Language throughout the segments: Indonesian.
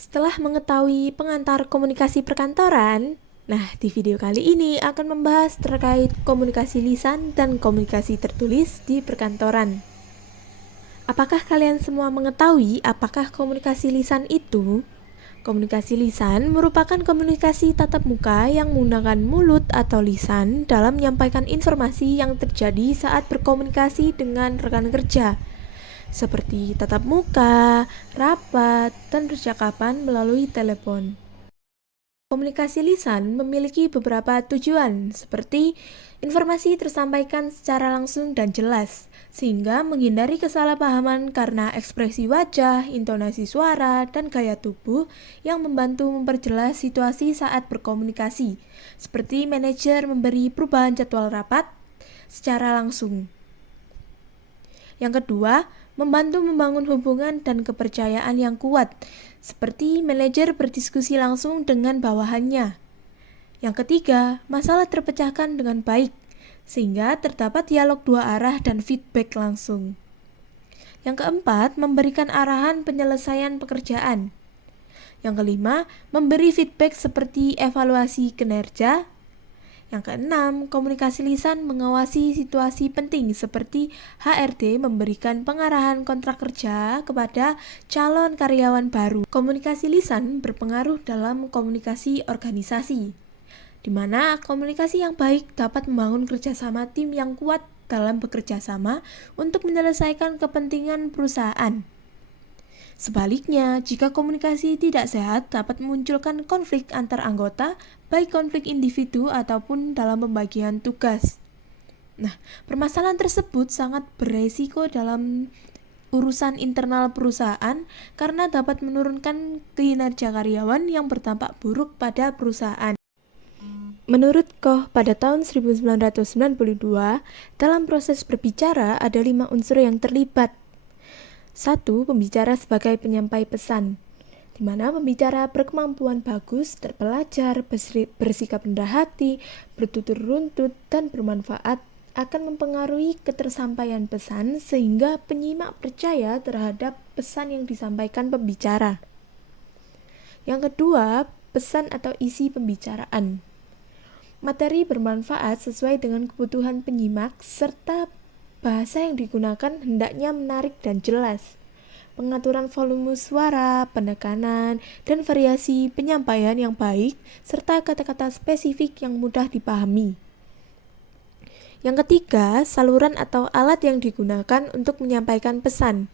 Setelah mengetahui pengantar komunikasi perkantoran, nah di video kali ini akan membahas terkait komunikasi lisan dan komunikasi tertulis di perkantoran. Apakah kalian semua mengetahui apakah komunikasi lisan itu? Komunikasi lisan merupakan komunikasi tatap muka yang menggunakan mulut atau lisan dalam menyampaikan informasi yang terjadi saat berkomunikasi dengan rekan kerja, seperti tatap muka, rapat, dan percakapan melalui telepon. Komunikasi lisan memiliki beberapa tujuan, seperti informasi tersampaikan secara langsung dan jelas, sehingga menghindari kesalahpahaman karena ekspresi wajah, intonasi suara, dan gaya tubuh yang membantu memperjelas situasi saat berkomunikasi, seperti manajer memberi perubahan jadwal rapat secara langsung. Yang kedua, membantu membangun hubungan dan kepercayaan yang kuat, seperti manajer berdiskusi langsung dengan bawahannya. Yang ketiga, masalah terpecahkan dengan baik, sehingga terdapat dialog dua arah dan feedback langsung. Yang keempat, memberikan arahan penyelesaian pekerjaan. Yang kelima, memberi feedback seperti evaluasi kinerja. Yang keenam, komunikasi lisan mengawasi situasi penting seperti HRD memberikan pengarahan kontrak kerja kepada calon karyawan baru. Komunikasi lisan berpengaruh dalam komunikasi organisasi, di mana komunikasi yang baik dapat membangun kerjasama tim yang kuat dalam bekerja sama untuk menyelesaikan kepentingan perusahaan. Sebaliknya, jika komunikasi tidak sehat dapat memunculkan konflik antar anggota, baik konflik individu ataupun dalam pembagian tugas. Nah, permasalahan tersebut sangat beresiko dalam urusan internal perusahaan karena dapat menurunkan kinerja karyawan yang berdampak buruk pada perusahaan. Menurut Koch pada tahun 1992, dalam proses berbicara ada 5 unsur yang terlibat. 1. Pembicara sebagai penyampai pesan, di mana pembicara berkemampuan bagus, terpelajar, bersikap rendah hati, bertutur runtut, dan bermanfaat akan mempengaruhi ketersampaian pesan sehingga penyimak percaya terhadap pesan yang disampaikan pembicara. Yang kedua, pesan atau isi pembicaraan. Materi bermanfaat sesuai dengan kebutuhan penyimak serta bahasa yang digunakan hendaknya menarik dan jelas. Pengaturan volume suara, penekanan, dan variasi penyampaian yang baik, serta kata-kata spesifik yang mudah dipahami. Yang ketiga, saluran atau alat yang digunakan untuk menyampaikan pesan,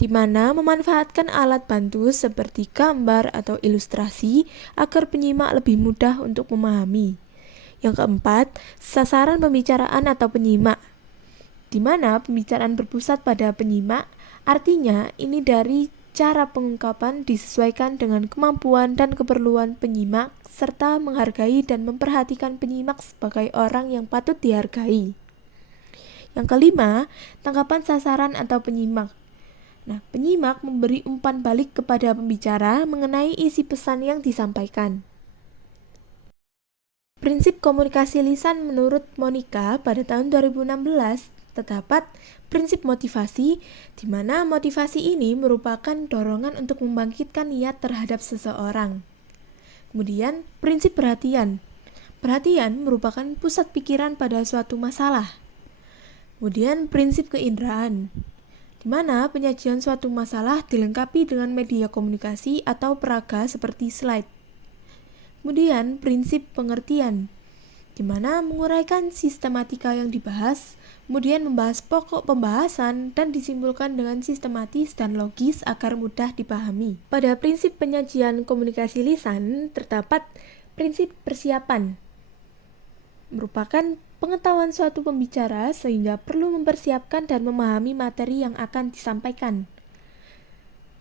di mana memanfaatkan alat bantu seperti gambar atau ilustrasi agar penyimak lebih mudah untuk memahami. Yang keempat, sasaran pembicaraan atau penyimak, di mana pembicaraan berpusat pada penyimak, artinya ini dari cara pengungkapan disesuaikan dengan kemampuan dan keperluan penyimak, serta menghargai dan memperhatikan penyimak sebagai orang yang patut dihargai. Yang kelima, tanggapan sasaran atau penyimak. Nah, penyimak memberi umpan balik kepada pembicara mengenai isi pesan yang disampaikan. Prinsip komunikasi lisan menurut Monica pada tahun 2016 terdapat prinsip motivasi, di mana motivasi ini merupakan dorongan untuk membangkitkan niat terhadap seseorang. Kemudian, prinsip perhatian. Perhatian merupakan pusat pikiran pada suatu masalah. Kemudian, prinsip keinderaan, di mana penyajian suatu masalah dilengkapi dengan media komunikasi atau peraga seperti slide. Kemudian, prinsip pengertian, di mana menguraikan sistematika yang dibahas, kemudian membahas pokok pembahasan dan disimpulkan dengan sistematis dan logis agar mudah dipahami. Pada prinsip penyajian komunikasi lisan terdapat prinsip persiapan, merupakan pengetahuan suatu pembicara sehingga perlu mempersiapkan dan memahami materi yang akan disampaikan.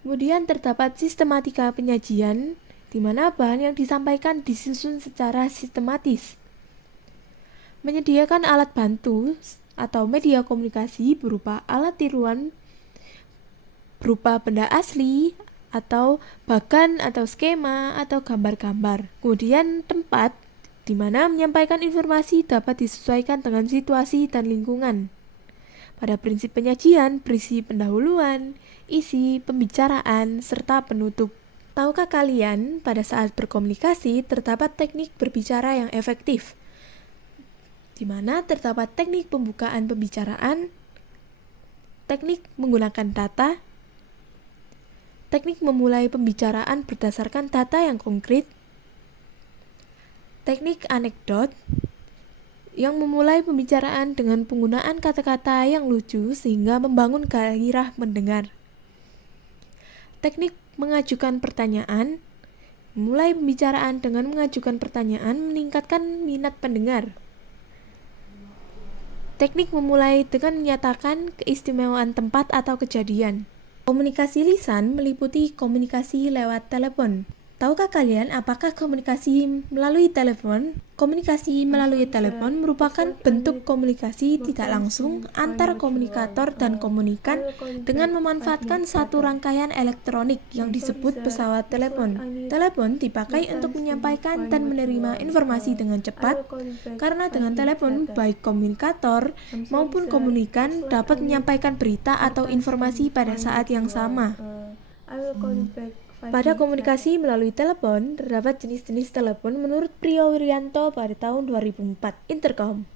Kemudian terdapat sistematika penyajian, di mana bahan yang disampaikan disusun secara sistematis. Menyediakan alat bantu atau media komunikasi berupa alat tiruan, berupa benda asli, atau bagan atau skema atau gambar-gambar. Kemudian tempat, di mana menyampaikan informasi dapat disesuaikan dengan situasi dan lingkungan. Pada prinsip penyajian berisi pendahuluan, isi, pembicaraan, serta penutup. Tahukah kalian, pada saat berkomunikasi terdapat teknik berbicara yang efektif, di mana terdapat teknik pembukaan pembicaraan, teknik menggunakan data, teknik memulai pembicaraan berdasarkan data yang konkret, teknik anekdot, yang memulai pembicaraan dengan penggunaan kata-kata yang lucu sehingga membangun gairah mendengar. Teknik mengajukan pertanyaan, memulai pembicaraan dengan mengajukan pertanyaan meningkatkan minat pendengar. Teknik memulai dengan menyatakan keistimewaan tempat atau kejadian. Komunikasi lisan meliputi komunikasi lewat telepon. Tahukah kalian apakah komunikasi melalui telepon? Komunikasi melalui telepon merupakan bentuk komunikasi tidak langsung antar komunikator dan komunikan dengan memanfaatkan satu rangkaian elektronik yang disebut pesawat telepon. Telepon dipakai untuk menyampaikan dan menerima informasi dengan cepat, karena dengan telepon baik komunikator maupun komunikan dapat menyampaikan berita atau informasi pada saat yang sama. Pada komunikasi melalui telepon, terdapat jenis-jenis telepon menurut Priyo Wiryanto pada tahun 2004. Intercom.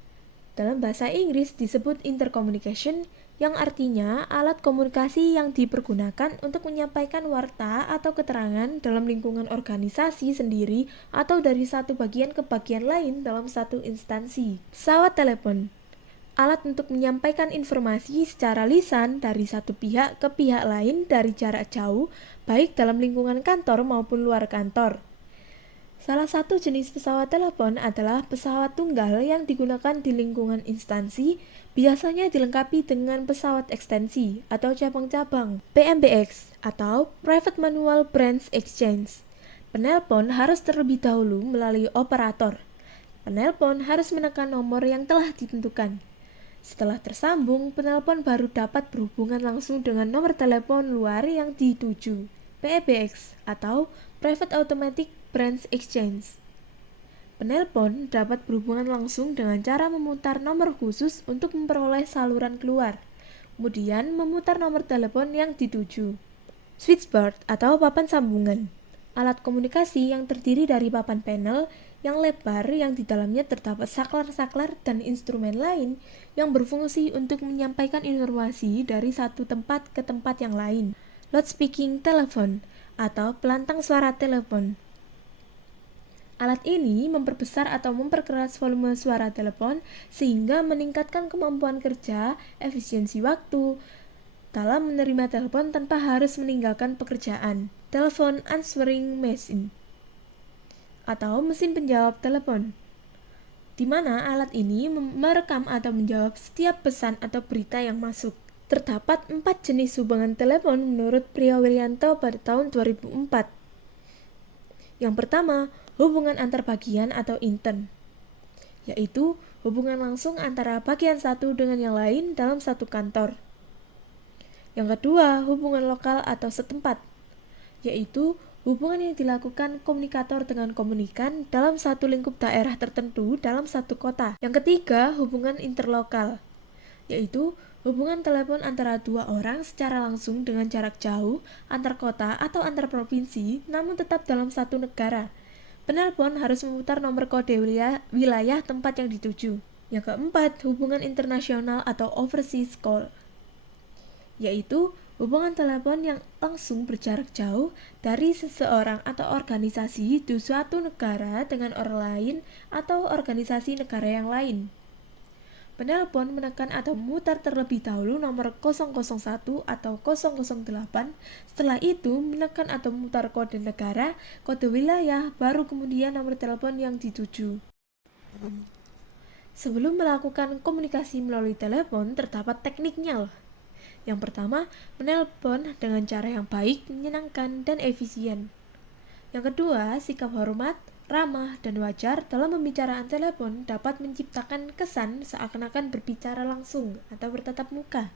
Dalam bahasa Inggris disebut intercommunication, yang artinya alat komunikasi yang dipergunakan untuk menyampaikan warta atau keterangan dalam lingkungan organisasi sendiri atau dari satu bagian ke bagian lain dalam satu instansi. Pesawat telepon. Alat untuk menyampaikan informasi secara lisan dari satu pihak ke pihak lain dari jarak jauh, baik dalam lingkungan kantor maupun luar kantor. Salah satu jenis pesawat telepon adalah pesawat tunggal yang digunakan di lingkungan instansi, biasanya dilengkapi dengan pesawat ekstensi atau cabang-cabang, PMBX atau Private Manual Branch Exchange. Penelpon harus terlebih dahulu melalui operator. Penelpon harus menekan nomor yang telah ditentukan. Setelah tersambung, penelpon baru dapat berhubungan langsung dengan nomor telepon luar yang dituju, PBX atau Private Automatic Branch Exchange. Penelpon dapat berhubungan langsung dengan cara memutar nomor khusus untuk memperoleh saluran keluar, kemudian memutar nomor telepon yang dituju. Switchboard atau papan sambungan. Alat komunikasi yang terdiri dari papan panel yang lebar yang di dalamnya terdapat saklar-saklar dan instrumen lain yang berfungsi untuk menyampaikan informasi dari satu tempat ke tempat yang lain. Loudspeaking telephone atau pelantang suara telepon. Alat ini memperbesar atau memperkeras volume suara telepon sehingga meningkatkan kemampuan kerja, efisiensi waktu dalam menerima telepon tanpa harus meninggalkan pekerjaan. Telephone answering machine atau mesin penjawab telepon, di mana alat ini merekam atau menjawab setiap pesan atau berita yang masuk. Terdapat 4 jenis hubungan telepon menurut Priyo Wiryanto pada tahun 2004. Yang pertama, hubungan antar bagian atau intern, yaitu hubungan langsung antara bagian satu dengan yang lain dalam satu kantor. Yang kedua, hubungan lokal atau setempat, yaitu hubungan yang dilakukan komunikator dengan komunikan dalam satu lingkup daerah tertentu dalam satu kota. Yang ketiga, hubungan interlokal, yaitu hubungan telepon antara dua orang secara langsung dengan jarak jauh, antar kota atau antar provinsi, namun tetap dalam satu negara. Penelpon harus memutar nomor kode wilayah tempat yang dituju. Yang keempat, hubungan internasional atau overseas call, yaitu hubungan telepon yang langsung berjarak jauh dari seseorang atau organisasi di suatu negara dengan orang lain atau organisasi negara yang lain. Penelpon menekan atau memutar terlebih dahulu nomor 001 atau 008, setelah itu menekan atau memutar kode negara, kode wilayah, baru kemudian nomor telepon yang dituju. Sebelum melakukan komunikasi melalui telepon, terdapat tekniknya. Yang pertama, menelpon dengan cara yang baik, menyenangkan, dan efisien. Yang kedua, sikap hormat, ramah, dan wajar dalam pembicaraan telepon dapat menciptakan kesan seakan-akan berbicara langsung atau bertatap muka.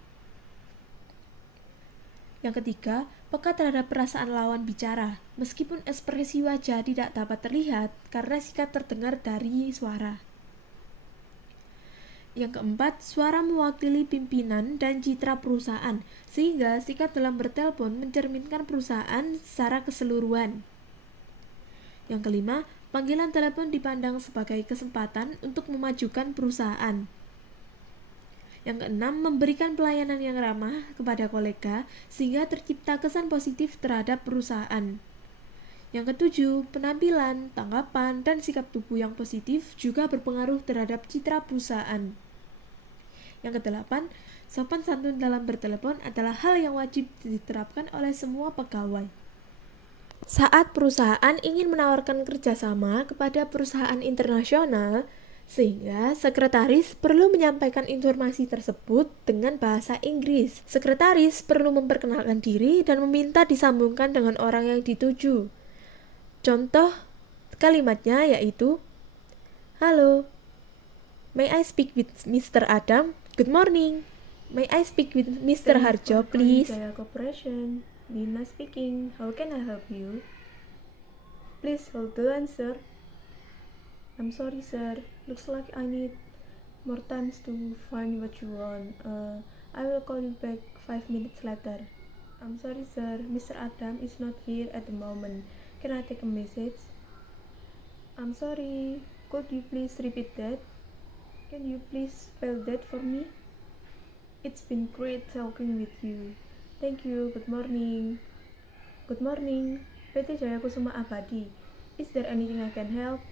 Yang ketiga, peka terhadap perasaan lawan bicara, meskipun ekspresi wajah tidak dapat terlihat karena sikap terdengar dari suara. Yang keempat, suara mewakili pimpinan dan citra perusahaan, sehingga sikap dalam bertelepon mencerminkan perusahaan secara keseluruhan. Yang kelima, panggilan telepon dipandang sebagai kesempatan untuk memajukan perusahaan. Yang keenam, memberikan pelayanan yang ramah kepada kolega sehingga tercipta kesan positif terhadap perusahaan. Yang ketujuh, penampilan, tanggapan, dan sikap tubuh yang positif juga berpengaruh terhadap citra perusahaan. Yang kedelapan, sopan santun dalam bertelepon adalah hal yang wajib diterapkan oleh semua pegawai. Saat perusahaan ingin menawarkan kerjasama kepada perusahaan internasional, sehingga sekretaris perlu menyampaikan informasi tersebut dengan bahasa Inggris. Sekretaris perlu memperkenalkan diri dan meminta disambungkan dengan orang yang dituju. Contoh kalimatnya yaitu, "Halo, may I speak with Mr. Adam? Good morning. May I speak with Mr. Harjo, please?" Jaya Corporation, Nina speaking. How can I help you? Please hold the line, sir. I'm sorry, sir. Looks like I need more time to find what you want. I will call you back 5 minutes later. I'm sorry, sir. Mr. Adam is not here at the moment. Can I take a message? I'm sorry. Could you please repeat that? Can you please spell that for me? It's been great talking with you. Thank you. Good morning. Good morning. PT Jaya Kusuma Abadi. Is there anything I can help?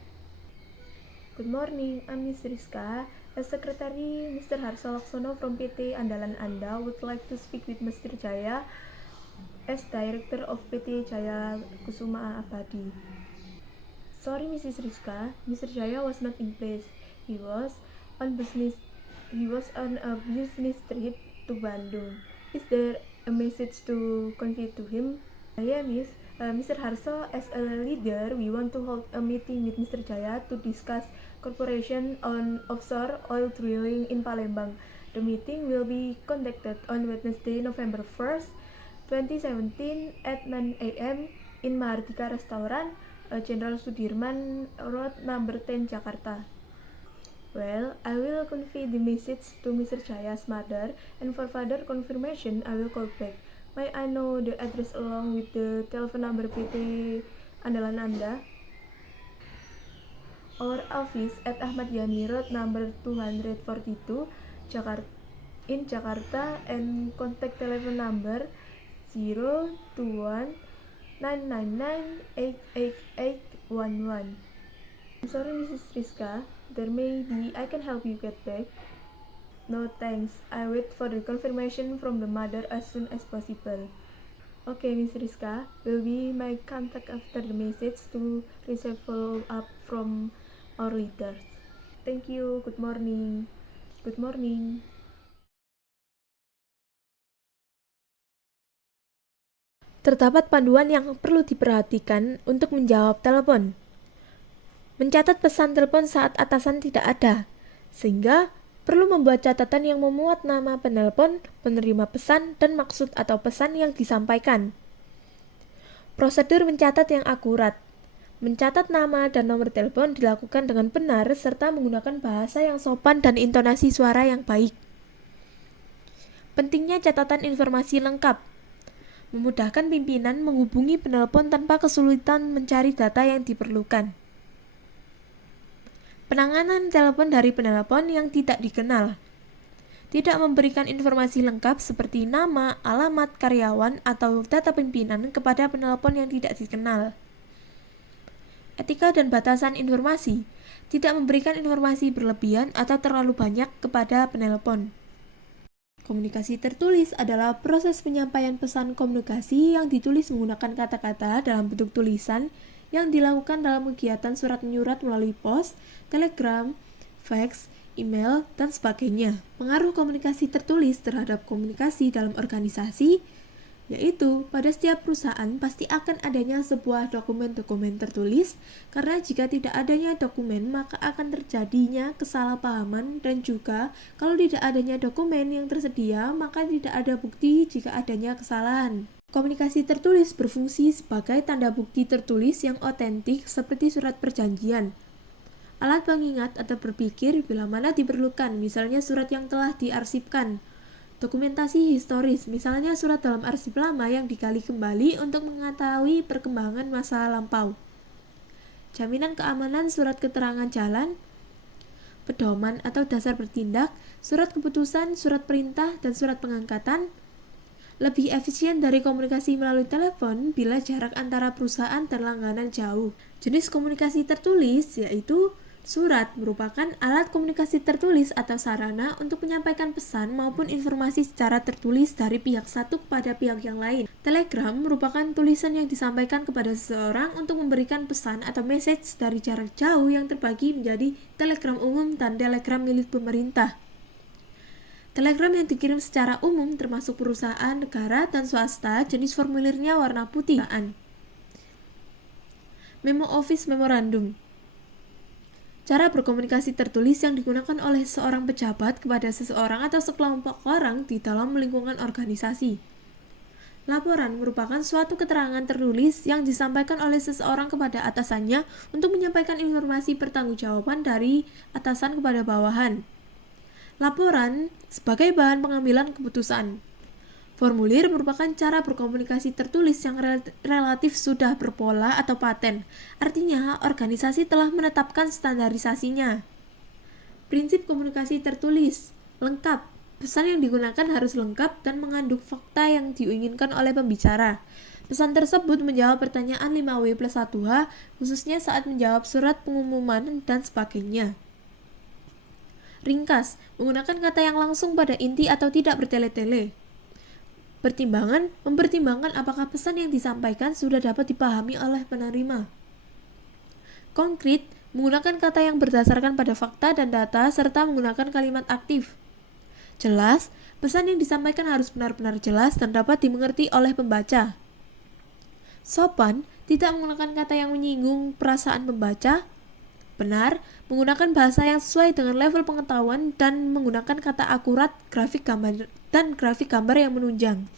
Good morning. I'm Miss Rizka. As Secretary, Mr. Harso Laksono from PT Andalan Anda would like to speak with Mr. Jaya as Director of PT Jaya Kusuma Abadi. Sorry, Mrs. Rizka. Mr. Jaya was not in place. He was on a business trip to Bandung. Is there a message to convey to him? Yeah, Miss. Mr. Harso, as a leader, we want to hold a meeting with Mr. Jaya to discuss cooperation on offshore oil drilling in Palembang. The meeting will be conducted on Wednesday, November 1st, 2017 at 9 a.m. in Mahardika Restaurant, Jenderal Sudirman Road, number 10, Jakarta. Well, I will convey the message to Mr. Jaya's mother, and for further confirmation, I will call back. May I know the address along with the telephone number PT Andalan Anda? Our office at Ahmad Yani Road, number 242, Jakarta, and contact telephone number 021-999-88811. I'm sorry, Mrs. Rizka. There may be I can help you get back. No thanks. I wait for the confirmation from the mother as soon as possible. Okay, Miss Rizka, will be my contact after the message to receive follow up from our leaders. Thank you. Good morning. Good morning. Terdapat panduan yang perlu diperhatikan untuk menjawab telepon. Mencatat pesan telepon saat atasan tidak ada, sehingga perlu membuat catatan yang memuat nama penelpon, penerima pesan, dan maksud atau pesan yang disampaikan. Prosedur mencatat yang akurat. Mencatat nama dan nomor telepon dilakukan dengan benar serta menggunakan bahasa yang sopan dan intonasi suara yang baik. Pentingnya catatan informasi lengkap. Memudahkan pimpinan menghubungi penelpon tanpa kesulitan mencari data yang diperlukan. Penanganan telepon dari penelpon yang tidak dikenal. Tidak memberikan informasi lengkap seperti nama, alamat, karyawan, atau data pimpinan kepada penelpon yang tidak dikenal. Etika dan batasan informasi. Tidak memberikan informasi berlebihan atau terlalu banyak kepada penelpon. Komunikasi tertulis adalah proses penyampaian pesan komunikasi yang ditulis menggunakan kata-kata dalam bentuk tulisan yang dilakukan dalam kegiatan surat menyurat melalui pos, telegram, fax, email, dan sebagainya. Pengaruh komunikasi tertulis terhadap komunikasi dalam organisasi, yaitu pada setiap perusahaan pasti akan adanya sebuah dokumen-dokumen tertulis, karena jika tidak adanya dokumen maka akan terjadinya kesalahpahaman, dan juga kalau tidak adanya dokumen yang tersedia maka tidak ada bukti jika adanya kesalahan. Komunikasi tertulis berfungsi sebagai tanda bukti tertulis yang otentik seperti surat perjanjian. Alat pengingat atau berpikir bila mana diperlukan, misalnya surat yang telah diarsipkan. Dokumentasi historis, misalnya surat dalam arsip lama yang digali kembali untuk mengetahui perkembangan masa lampau. Jaminan keamanan surat keterangan jalan, pedoman atau dasar bertindak, surat keputusan, surat perintah, dan surat pengangkatan. Lebih efisien dari komunikasi melalui telepon bila jarak antara perusahaan dan langganan jauh. Jenis komunikasi tertulis yaitu surat merupakan alat komunikasi tertulis atau sarana untuk menyampaikan pesan maupun informasi secara tertulis dari pihak satu kepada pihak yang lain. Telegram merupakan tulisan yang disampaikan kepada seseorang untuk memberikan pesan atau message dari jarak jauh yang terbagi menjadi telegram umum dan telegram milik pemerintah. Telegram yang dikirim secara umum termasuk perusahaan, negara, dan swasta, jenis formulirnya warna putih. Memo Office Memorandum. Cara berkomunikasi tertulis yang digunakan oleh seorang pejabat kepada seseorang atau sekelompok orang di dalam lingkungan organisasi. Laporan merupakan suatu keterangan tertulis yang disampaikan oleh seseorang kepada atasannya untuk menyampaikan informasi pertanggungjawaban dari atasan kepada bawahan. Laporan sebagai bahan pengambilan keputusan. Formulir merupakan cara berkomunikasi tertulis yang relatif sudah berpola atau paten. Artinya, organisasi telah menetapkan standarisasinya. Prinsip komunikasi tertulis lengkap. Pesan yang digunakan harus lengkap dan mengandung fakta yang diinginkan oleh pembicara. Pesan tersebut menjawab pertanyaan 5W+1H, khususnya saat menjawab surat pengumuman dan sebagainya. Ringkas, menggunakan kata yang langsung pada inti atau tidak bertele-tele. Pertimbangan, mempertimbangkan apakah pesan yang disampaikan sudah dapat dipahami oleh penerima. Konkret, menggunakan kata yang berdasarkan pada fakta dan data serta menggunakan kalimat aktif. Jelas, pesan yang disampaikan harus benar-benar jelas dan dapat dimengerti oleh pembaca. Sopan, tidak menggunakan kata yang menyinggung perasaan pembaca. Benar, menggunakan bahasa yang sesuai dengan level pengetahuan dan menggunakan kata akurat, grafik gambar yang menunjang.